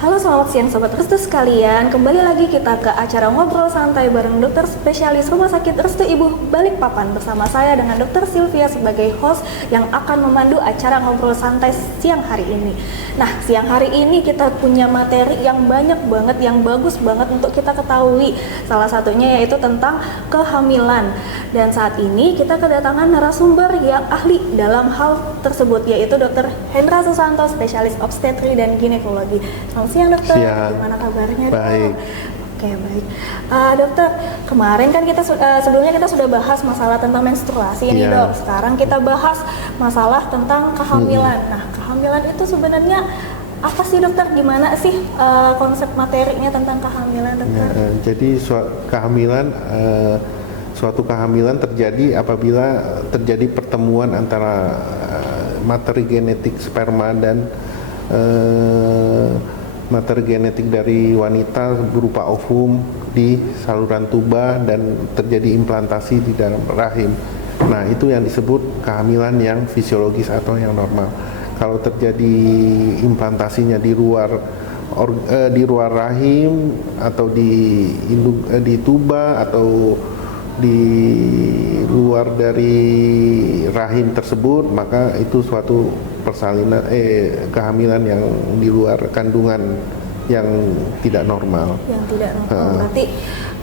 Halo, selamat siang Sobat Restu sekalian. Kembali lagi kita ke acara Ngobrol Santai bareng dokter spesialis Rumah Sakit Restu Ibu Balikpapan. Bersama saya dengan Dokter Sylvia sebagai host yang akan memandu acara Ngobrol Santai siang hari ini. Nah, siang hari ini kita punya materi yang banyak banget, yang bagus banget untuk kita ketahui. Salah satunya yaitu tentang kehamilan. Dan saat ini kita kedatangan narasumber yang ahli dalam hal tersebut, yaitu Dr. Hendra Susanto, spesialis obstetri dan ginekologi. Selamat siang dokter, siang. Gimana kabarnya dok? Baik. Oke, baik. Dokter, kemarin kan kita sebelumnya kita sudah bahas masalah tentang menstruasi ini dok. Sekarang kita bahas masalah tentang kehamilan. Nah, kehamilan itu sebenarnya apa sih dokter? Gimana sih konsep materinya tentang kehamilan dokter? Nah, jadi suatu kehamilan terjadi apabila terjadi pertemuan antara materi genetik sperma dan materi genetik dari wanita berupa ovum di saluran tuba dan terjadi implantasi di dalam rahim. Nah, itu yang disebut kehamilan yang fisiologis atau yang normal. Kalau terjadi implantasinya di luar rahim atau di tuba atau di luar dari rahim tersebut, maka itu suatu kehamilan yang di luar kandungan yang tidak normal. Yang tidak normal. Berarti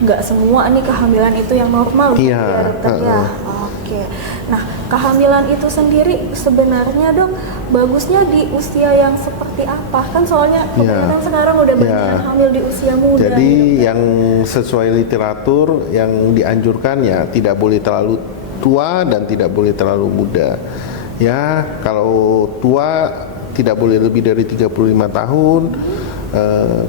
nggak semua nih kehamilan itu yang normal. Iya. Ya, dokter ya. Oke. Nah, kehamilan itu sendiri sebenarnya dok bagusnya di usia yang seperti apa? Kan soalnya kebanyakan sekarang udah banyak yang hamil di usia muda. Jadi yang sesuai literatur yang dianjurkan ya tidak boleh terlalu tua dan tidak boleh terlalu muda. Ya, kalau tua tidak boleh lebih dari 35 tahun.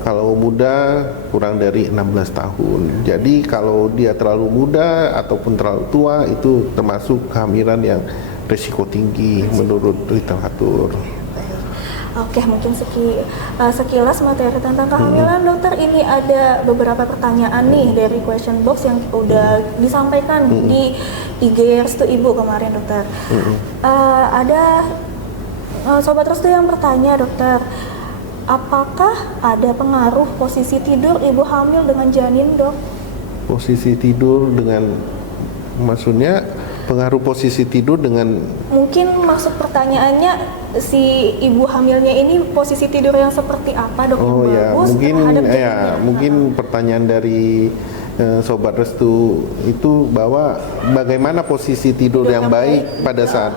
Kalau muda kurang dari 16 tahun. Jadi kalau dia terlalu muda ataupun terlalu tua itu termasuk kehamilan yang risiko tinggi menurut literatur. Oke, mungkin sekilas materi tentang kehamilan dokter. Ini ada beberapa pertanyaan nih dari question box yang udah disampaikan di IG Restu Ibu kemarin dokter. Ada Sobat Restu yang bertanya dokter, apakah ada pengaruh posisi tidur ibu hamil dengan janin dok? Posisi tidur dengan, maksudnya pengaruh posisi tidur dengan, mungkin maksud pertanyaannya si ibu hamilnya ini posisi tidur yang seperti apa dok? Oh ya, mungkin pertanyaan dari Sobat Restu itu bahwa bagaimana posisi tidur yang baik pada saat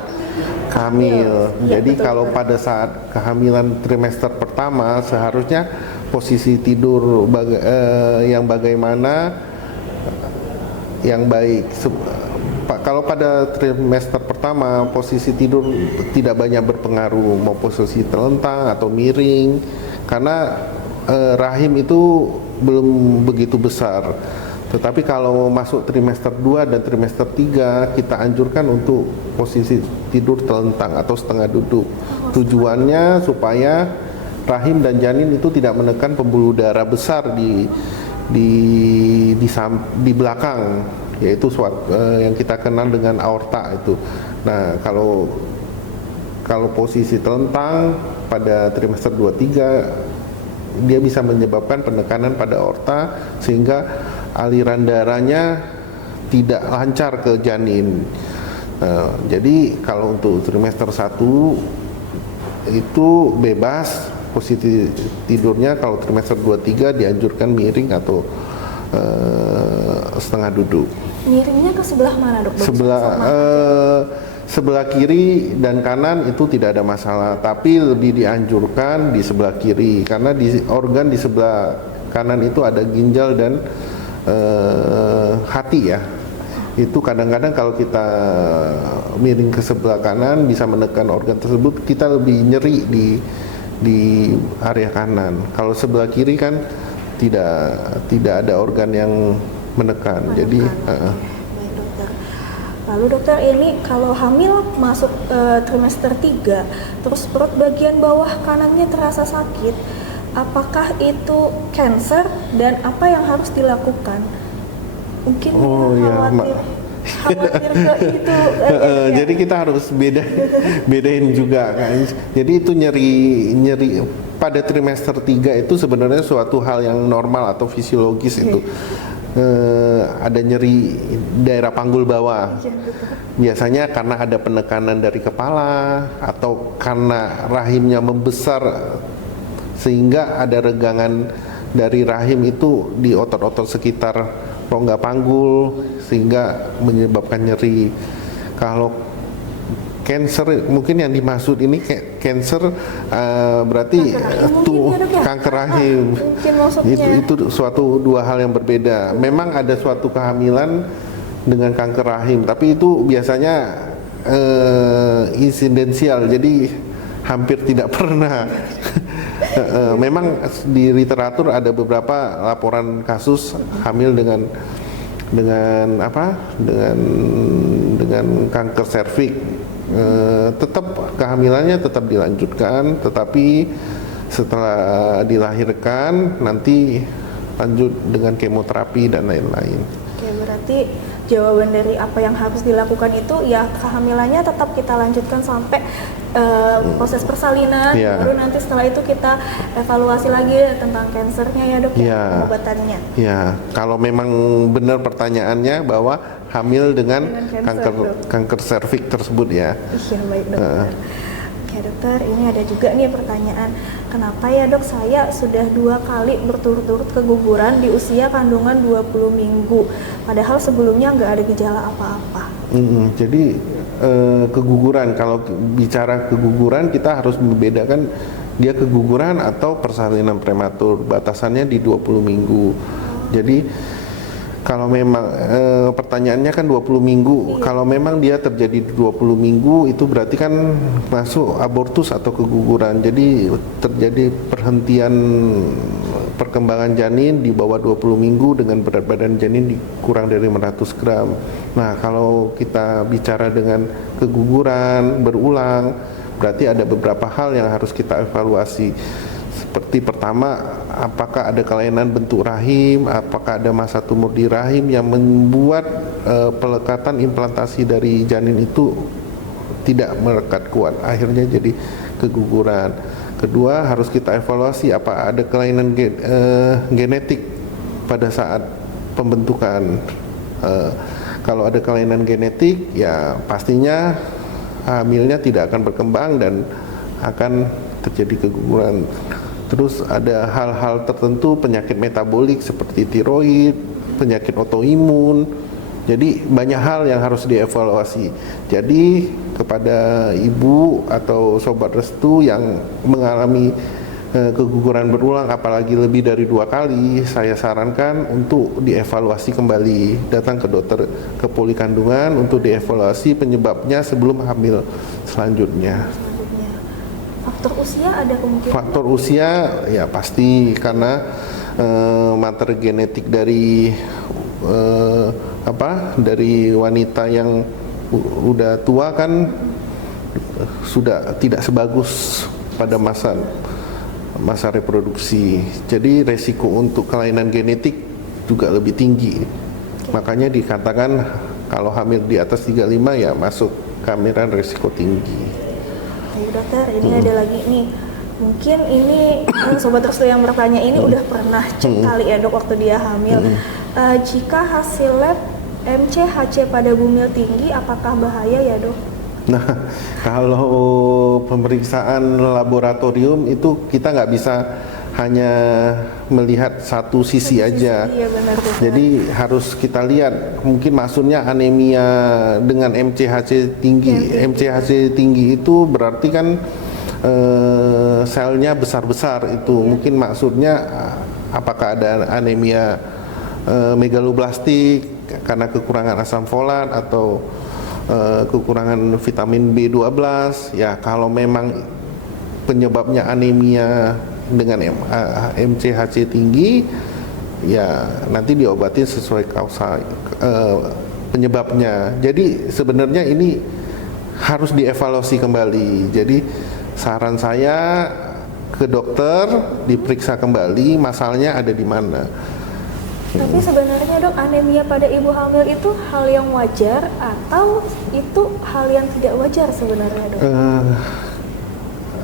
hamil. Jadi kalau pada saat kehamilan trimester pertama seharusnya posisi tidur yang bagaimana yang baik. Kalau pada trimester pertama posisi tidur tidak banyak berpengaruh, mau posisi terlentang atau miring, karena rahim itu belum begitu besar. Tetapi kalau masuk trimester 2 dan trimester 3 kita anjurkan untuk posisi tidur terlentang atau setengah duduk. Tujuannya supaya rahim dan janin itu tidak menekan pembuluh darah besar di belakang, yaitu yang kita kenal dengan aorta itu. Nah, kalau posisi terlentang pada trimester 2-3 dia bisa menyebabkan penekanan pada aorta sehingga aliran darahnya tidak lancar ke janin. Jadi kalau untuk trimester 1 itu bebas posisi tidurnya, kalau trimester 2-3 dianjurkan miring atau setengah duduk. Miringnya ke sebelah mana dok? Sebelah kiri dan kanan itu tidak ada masalah, tapi lebih dianjurkan di sebelah kiri karena organ di sebelah kanan itu ada ginjal dan hati ya. Itu kadang-kadang kalau kita miring ke sebelah kanan bisa menekan organ tersebut, kita lebih nyeri di area kanan. Kalau sebelah kiri kan tidak ada organ yang menekan. Jadi Baik dokter. Lalu dokter, ini kalau hamil masuk trimester 3 terus perut bagian bawah kanannya terasa sakit, apakah itu cancer dan apa yang harus dilakukan? Mungkin khawatir. khawatir ke itu. Jadi kita harus bedain juga kan. Jadi itu nyeri pada trimester 3 itu sebenarnya suatu hal yang normal atau fisiologis itu. Ada nyeri daerah panggul bawah. Biasanya karena ada penekanan dari kepala atau karena rahimnya membesar sehingga ada regangan dari rahim itu di otot-otot sekitar rongga panggul sehingga menyebabkan nyeri. Kalau cancer mungkin yang dimaksud ini cancer berarti kanker rahim. Itu suatu dua hal yang berbeda. Memang ada suatu kehamilan dengan kanker rahim, tapi itu biasanya insidensial, jadi hampir tidak pernah. Memang di literatur ada beberapa laporan kasus hamil dengan kanker serviks. Tetap kehamilannya tetap dilanjutkan, tetapi setelah dilahirkan nanti lanjut dengan kemoterapi dan lain-lain. Oke, berarti jawaban dari apa yang harus dilakukan itu ya kehamilannya tetap kita lanjutkan sampai proses persalinan, baru nanti setelah itu kita evaluasi lagi tentang kansernya ya dok, pengobatannya. Ya, kalau memang benar pertanyaannya bahwa hamil dengan kanker serviks tersebut ya. Iya baik dokter. Oke dokter, ini ada juga nih pertanyaan, kenapa ya dok saya sudah 2 kali berturut-turut keguguran di usia kandungan 20 minggu, padahal sebelumnya nggak ada gejala apa-apa. Jadi keguguran, kalau bicara keguguran kita harus membedakan dia keguguran atau persalinan prematur, batasannya di 20 minggu. Jadi kalau memang pertanyaannya kan 20 minggu, kalau memang dia terjadi di 20 minggu itu berarti kan masuk abortus atau keguguran. Jadi terjadi perhentian perkembangan janin di bawah 20 minggu dengan berat badan janin kurang dari 500 gram. Nah, kalau kita bicara dengan keguguran berulang, berarti ada beberapa hal yang harus kita evaluasi. Seperti pertama, apakah ada kelainan bentuk rahim, apakah ada massa tumor di rahim yang membuat pelekatan implantasi dari janin itu tidak melekat kuat, akhirnya jadi keguguran. Kedua, harus kita evaluasi apa ada kelainan genetik pada saat pembentukan. Kalau ada kelainan genetik, ya pastinya hamilnya tidak akan berkembang dan akan terjadi keguguran. Terus ada hal-hal tertentu, penyakit metabolik seperti tiroid, penyakit autoimun. Jadi banyak hal yang harus dievaluasi. Jadi kepada ibu atau sobat restu yang mengalami keguguran berulang apalagi lebih dari 2 kali, saya sarankan untuk dievaluasi kembali, datang ke dokter ke poli kandungan untuk dievaluasi penyebabnya sebelum hamil selanjutnya. Faktor usia ada kemungkinan? Faktor usia ya pasti, karena mater genetik dari dari wanita yang udah tua kan sudah tidak sebagus pada masa reproduksi. Jadi resiko untuk kelainan genetik juga lebih tinggi. Makanya dikatakan kalau hamil di atas 35 ya masuk kehamilan resiko tinggi. Ayo dokter, ini ada lagi nih. Mungkin ini sobat restu yang bertanya ini udah pernah cek kali ya dok waktu dia hamil. Jika hasil lab MCHC pada bumil tinggi, apakah bahaya ya dok? Nah, kalau pemeriksaan laboratorium itu kita nggak bisa hanya melihat satu sisi aja. Iya, benar. Jadi harus kita lihat, mungkin maksudnya anemia dengan MCHC tinggi. MCHC tinggi itu berarti kan selnya besar-besar itu. Mungkin maksudnya apakah ada anemia megaloblastik karena kekurangan asam folat atau kekurangan vitamin B12. Ya, kalau memang penyebabnya anemia dengan MCHC tinggi, ya nanti diobatin sesuai kausa penyebabnya. Jadi sebenarnya ini harus dievaluasi kembali. Jadi saran saya ke dokter, diperiksa kembali masalahnya ada di mana. Tapi sebenarnya dok, anemia pada ibu hamil itu hal yang wajar atau itu hal yang tidak wajar sebenarnya dok?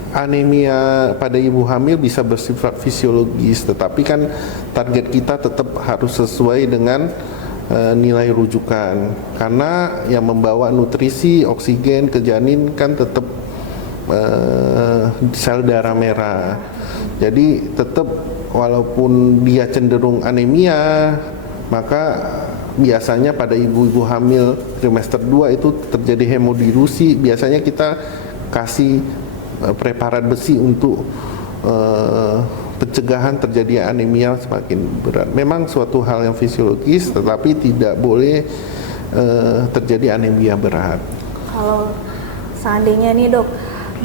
Anemia pada ibu hamil bisa bersifat fisiologis, tetapi kan target kita tetap harus sesuai dengan nilai rujukan, karena yang membawa nutrisi oksigen ke janin kan tetap sel darah merah. Jadi tetap walaupun dia cenderung anemia, maka biasanya pada ibu-ibu hamil trimester 2 itu terjadi hemodilusi. Biasanya kita kasih preparat besi untuk pencegahan terjadi anemia semakin berat. Memang suatu hal yang fisiologis, tetapi tidak boleh terjadi anemia berat. Kalau seandainya nih dok,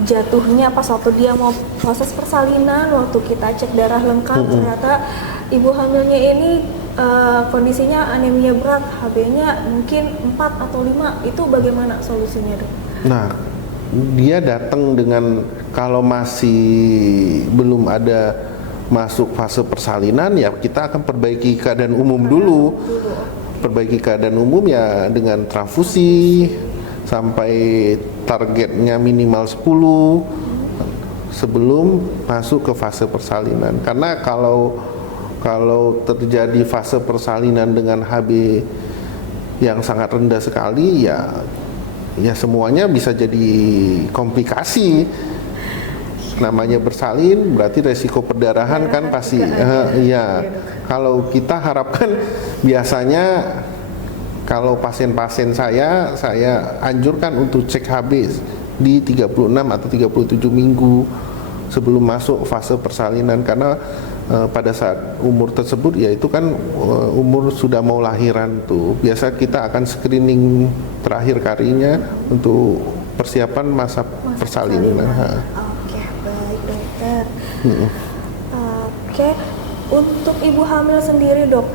jatuhnya pas waktu dia mau proses persalinan, waktu kita cek darah lengkap, ternyata ibu hamilnya ini kondisinya anemia berat, HB-nya mungkin 4 atau 5, itu bagaimana solusinya dok? Nah, dia datang dengan, kalau masih belum ada masuk fase persalinan, ya kita akan perbaiki keadaan umum dulu. Perbaiki keadaan umum ya dengan transfusi sampai targetnya minimal 10 sebelum masuk ke fase persalinan. Karena kalau terjadi fase persalinan dengan HB yang sangat rendah sekali, ya semuanya bisa jadi komplikasi. Namanya bersalin berarti resiko perdarahan kan pasti ya. Kalau kita harapkan, biasanya kalau pasien-pasien saya anjurkan untuk cek HB di 36 atau 37 minggu sebelum masuk fase persalinan, karena pada saat umur tersebut ya itu kan umur sudah mau lahiran tuh. Biasa kita akan screening terakhir kalinya untuk persiapan masa persalinan. Oke, baik dokter. Oke, untuk ibu hamil sendiri dok,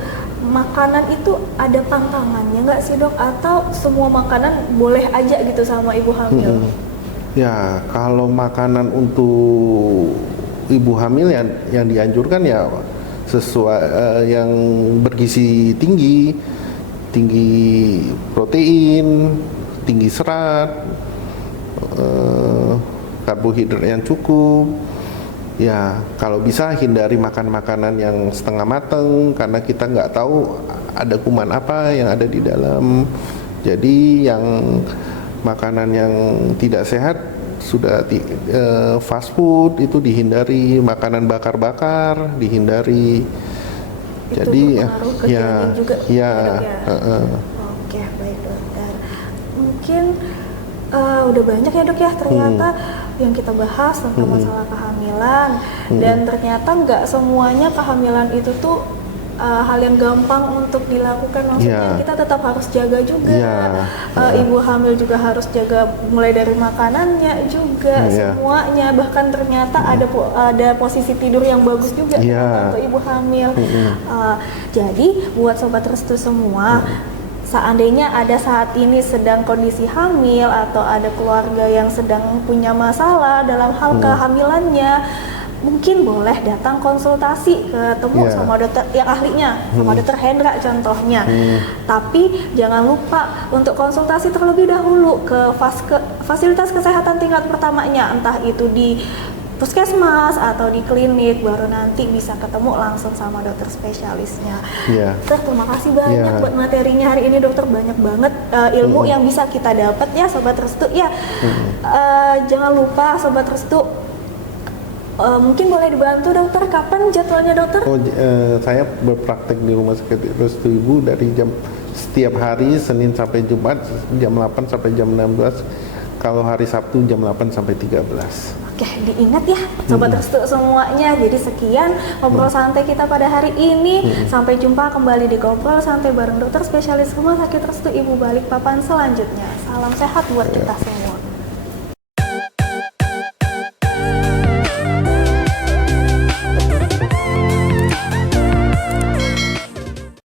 makanan itu ada pantangannya nggak sih dok? Atau semua makanan boleh aja gitu sama ibu hamil? Ya, kalau makanan untuk ibu hamil yang dianjurkan ya sesuai yang bergizi tinggi protein, tinggi serat, karbohidrat yang cukup. Ya, kalau bisa hindari makan makanan yang setengah matang, karena kita nggak tahu ada kuman apa yang ada di dalam. Jadi yang makanan yang tidak sehat sudah fast food itu dihindari, makanan bakar-bakar dihindari. Itu jadi ya juga ya, Oke, baik dokter. Mungkin udah banyak ya dok ya ternyata yang kita bahas tentang masalah kehamilan, dan ternyata nggak semuanya kehamilan itu tuh hal yang gampang untuk dilakukan. Maksudnya kita tetap harus jaga juga. Ibu hamil juga harus jaga, mulai dari makanannya juga, semuanya. Bahkan ternyata ada posisi tidur yang bagus juga untuk ibu hamil. Jadi buat sobat restu semua, seandainya ada saat ini sedang kondisi hamil atau ada keluarga yang sedang punya masalah dalam hal kehamilannya, mungkin boleh datang konsultasi, ketemu sama dokter yang ahlinya, sama dokter Hendra contohnya. Tapi jangan lupa untuk konsultasi terlebih dahulu ke fasilitas kesehatan tingkat pertamanya, entah itu di puskesmas atau di klinik, baru nanti bisa ketemu langsung sama dokter spesialisnya. Dokter, terima kasih banyak buat materinya hari ini dokter, banyak banget ilmu yang bisa kita dapat ya sobat restu ya. Jangan lupa sobat restu, mungkin boleh dibantu dokter, kapan jadwalnya dokter? Saya berpraktek di Rumah Sakit Restu Ibu dari setiap hari Senin sampai Jumat jam 8 sampai jam 16. Kalau hari Sabtu jam 8 sampai 13. Oke, diingat ya sobat restu semuanya. Jadi sekian ngobrol santai kita pada hari ini. Sampai jumpa kembali di ngobrol santai bareng dokter spesialis Rumah Sakit Restu Ibu Balikpapan selanjutnya. Salam sehat buat kita semua.